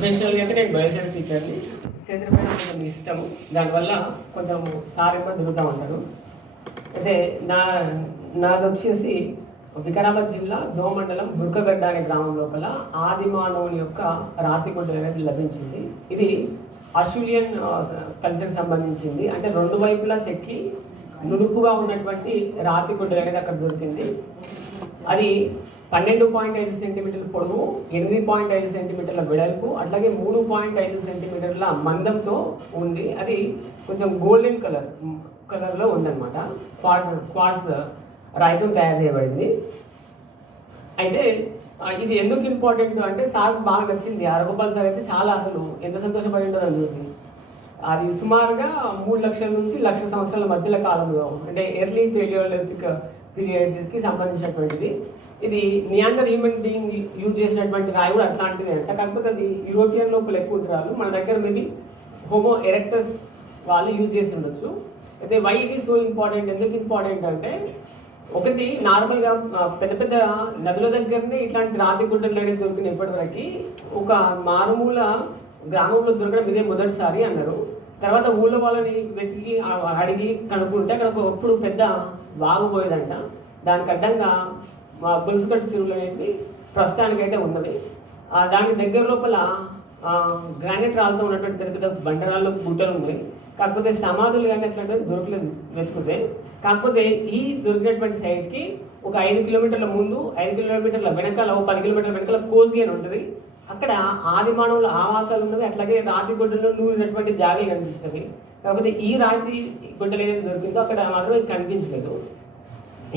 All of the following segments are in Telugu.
ప్రొఫెషనల్గా అంటే నేను బయోసైన్స్ టీచర్ని. క్షేత్రపైన కొంచెం ఇష్టము, దానివల్ల కొంచెం సార్ ఇబ్బంది తిరుగుతూ ఉంటారు. అయితే నాది వచ్చేసి వికారాబాద్ జిల్లా దోమండలం బుర్కగడ్డ అనే గ్రామం లోపల ఆది మానవుని యొక్క రాతి గుడ్డ అనేది లభించింది. ఇది అర్షులియన్ కల్చర్కి సంబంధించింది. అంటే రెండు వైపులా చెక్కి నునుపుగా ఉన్నటువంటి రాతి గుడ్డ అనేది అక్కడ దొరికింది. అది 12.5 సెంటీమీటర్ల పొడవు, 8.5 సెంటీమీటర్ల వెడల్పు, అట్లాగే 3.5 సెంటీమీటర్ల మందంతో ఉంది. అది కొంచెం గోల్డెన్ కలర్లో ఉందన్నమాట. క్వార్ట్జ్ రాయితో తయారు చేయబడింది. అయితే ఇది ఎందుకు ఇంపార్టెంట్ అంటే సార్కి బాగా నచ్చింది. అరగోపాల్ సార్ అయితే చాలా అసలు ఎంత సంతోషపడిందో అని చూసి. అది సుమారుగా 3 లక్షల నుంచి 1 లక్ష సంవత్సరాల మధ్యలో కాలంలో, అంటే ఎర్లీ పేలియోలిథిక్ పీరియడ్కి సంబంధించినటువంటిది. ఇది నియాండర్ హ్యూమన్ బీయింగ్ యూజ్ చేసినటువంటి రాయి కూడా అట్లాంటిది అంట. కాకపోతే అది యూరోపియన్ లోపల ఎక్కువ రాళ్ళు, మన దగ్గర మేబీ హోమో ఎరెక్టస్ వాళ్ళు యూజ్ చేసి ఉండొచ్చు. అయితే why it is so important, ఎందుకు ఇంపార్టెంట్ అంటే, ఒకటి నార్మల్గా పెద్ద పెద్ద నదుల దగ్గరనే ఇట్లాంటి రాతి గుడ్డలు అనేది దొరికిన ఇప్పటివరకు. ఒక మారుమూల గ్రామంలో దొరకడం ఇదే మొదటిసారి అన్నారు. తర్వాత ఊళ్ళో వాళ్ళని వెతికి అడిగి కనుక్కుంటే అక్కడ ఒకప్పుడు పెద్ద వాగుపోయేదంట. దానికి అడ్డంగా మా గొలుసుకట్టు చెరువులు అనేవి ప్రస్తుతానికైతే ఉన్నవి. దానికి దగ్గర లోపల గ్రానైట్ రాళ్ళతో ఉన్నటువంటి పెద్ద పెద్ద బండరాళ్ళు గుడ్డలు ఉన్నాయి. కాకపోతే సమాధులు కానీ అట్లాంటివి దొరకలేదు వెతుకుతే. కాకపోతే ఈ దొరికినటువంటి సైడ్కి ఒక 5 కిలోమీటర్ల ముందు, 5 కిలోమీటర్ల వెనకాల, 10 కిలోమీటర్ల వెనకాల కోస్గి అని ఉంటుంది. అక్కడ ఆది మానవుల ఆవాసాలు ఉన్నవి. అట్లాగే రాతి గుడ్డలు నూనెటువంటి జాగలు కనిపిస్తుంది. కాకపోతే ఈ రాతి గుడ్డలు ఏదైతే దొరికిందో అక్కడ మాత్రం కనిపించలేదు.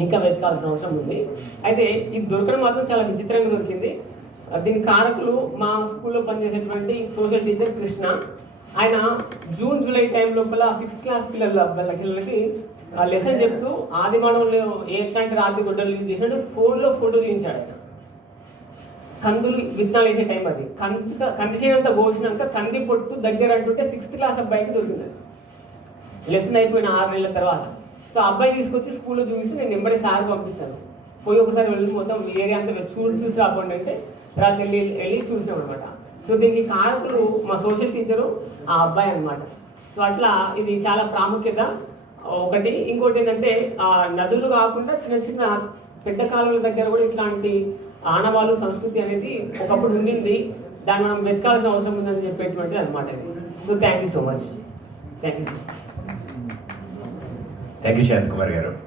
ఇంకా వెతకాల్సిన అవసరం ఉంది. అయితే ఇది దొరకడం మాత్రం చాలా విచిత్రంగా దొరికింది. దీని కారకులు మా స్కూల్లో పనిచేసేటువంటి సోషల్ టీచర్ కృష్ణ. ఆయన జూన్ జూలై టైం లోపల 6th క్లాస్ పిల్లలకి లెసన్ చెప్తూ ఆది మానవులు ఎట్లాంటి రాతి గుడ్డలు యూజ్ చేసినట్టు ఫోన్లో ఫోటో తీయించాడు ఆయన. కందులు విత్తనాలు వేసే టైం అది. కంది చేయడంతా కోసినాక కంది పొట్టు దగ్గర అంటుంటే 6th క్లాస్ అబ్బాయికి దొరికింది. లెసన్ అయిపోయిన 6 నెలల తర్వాత. సో అబ్బాయి తీసుకొచ్చి స్కూల్లో చూసి నేను వెంబడే సార్ పంపించాను. పోయి ఒకసారి వెళ్ళి మొత్తం ఏరియా అంతా చూసి రాకుండా అంటే తర్వాత వెళ్ళి చూసాం అనమాట. సో దీనికి కారకులు మా సోషల్ టీచరు ఆ అబ్బాయి అనమాట. సో అట్లా ఇది చాలా ప్రాముఖ్యత ఒకటి. ఇంకోటి ఏంటంటే నదులు కాకుండా చిన్న చిన్న పెద్ద కాలువల దగ్గర కూడా ఇట్లాంటి ఆనవాళ్ళు సంస్కృతి అనేది ఒకప్పుడు ఉండింది. దాన్ని మనం వెతకాల్సిన అవసరం ఉందని చెప్పేటువంటిది అనమాట ఇది. So thank you so much. Thank you Shanth Kumar గారు.